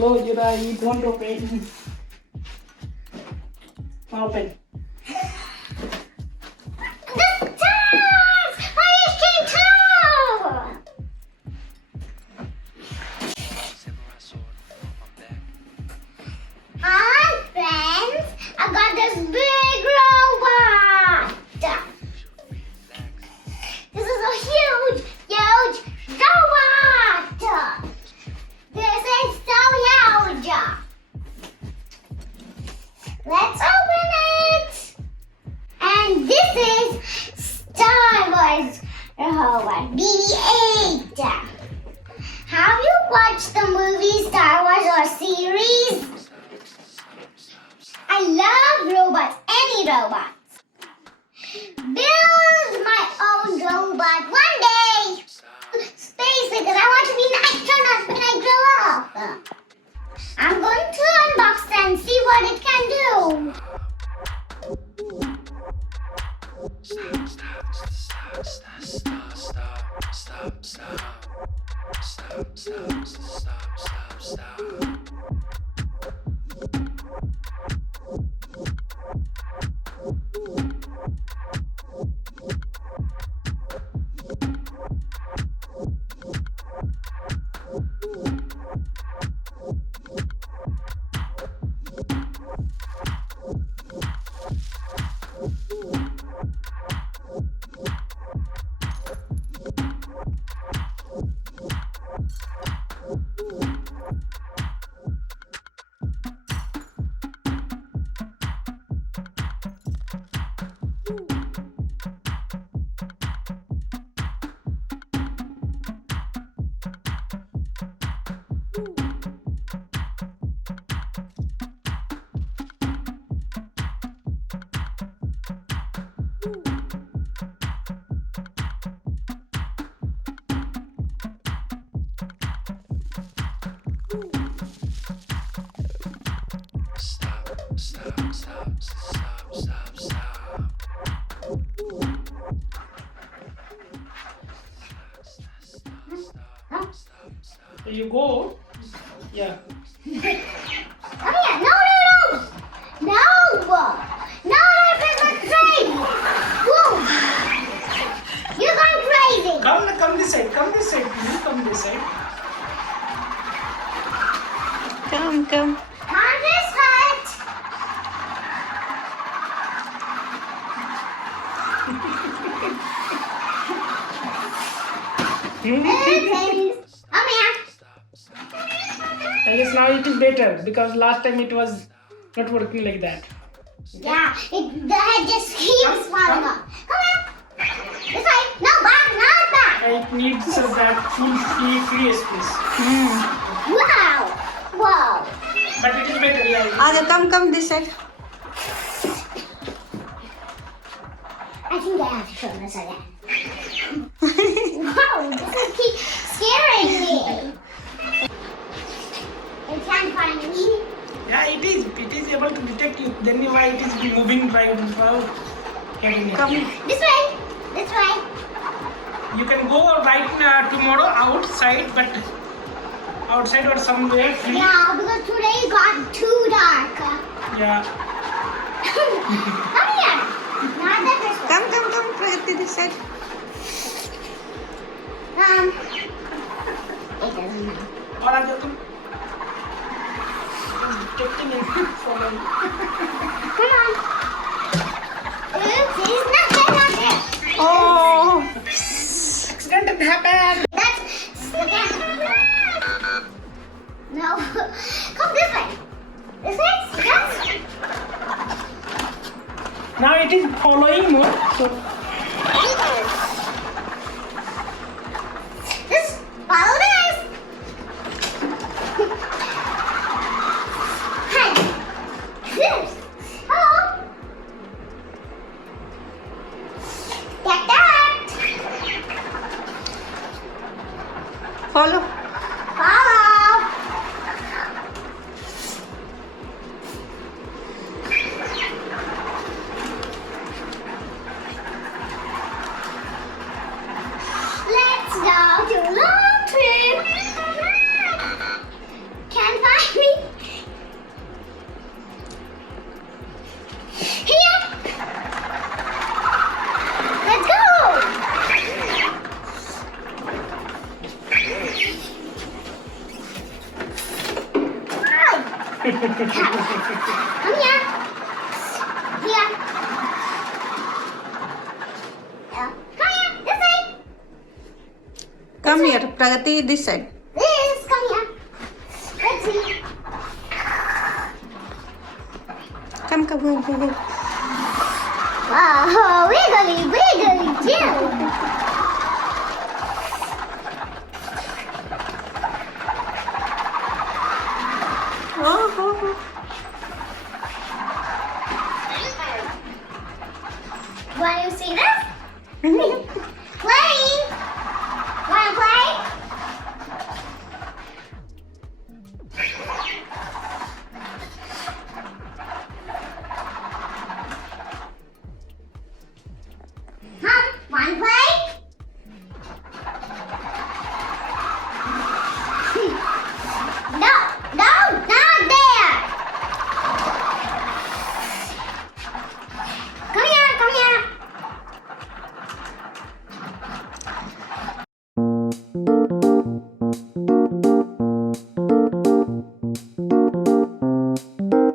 Close your eye, it won't open. Open. Let's open it! And this is Star Wars robot, BB8. Have you watched the movie Star Wars or series? I love robots, any robots. Build my own robot one day. Space because I want to be an astronaut when I grow up. I'm going to unbox and see what it can do. You go. Yeah. Oh yeah, no. That's not crazy. Whoa. You're going crazy. Come this side. Come this side. You come this side. Come. On this side. I guess now it is better because last time it was not working like that. Yeah, the head just keeps falling off. Come on. This way. No, back, not back. It needs that full free space. Wow. But it is better, yeah. Aga, come this side. I think I have to show this again. Wow, this is keep scaring me. It can't find me. Yeah, it is. It is able to detect you. Then why it is moving right without getting it. Come. This way. You can go right tomorrow outside, but outside or somewhere free. Yeah, because today got too dark. Yeah. Come here. Not that way. Come, Pragati, this side. It doesn't know. Or I'll just detecting and following. Come on. Oops, he's not there. Oh. Accident happened. That's no. Come this way. This way? Yes. Now it is following mode. So Just follow this. Hey. This. Hello. Get that. Follow. Follow. Come here. Here. Come here. This side. Come here, Pragati, this side. This. Come here. Let's see. Come, go, go, go. Wow, wiggly, wiggly, Jill. Oh, oh, oh. Want to see this? Playing. Want to play? Mom, want to play?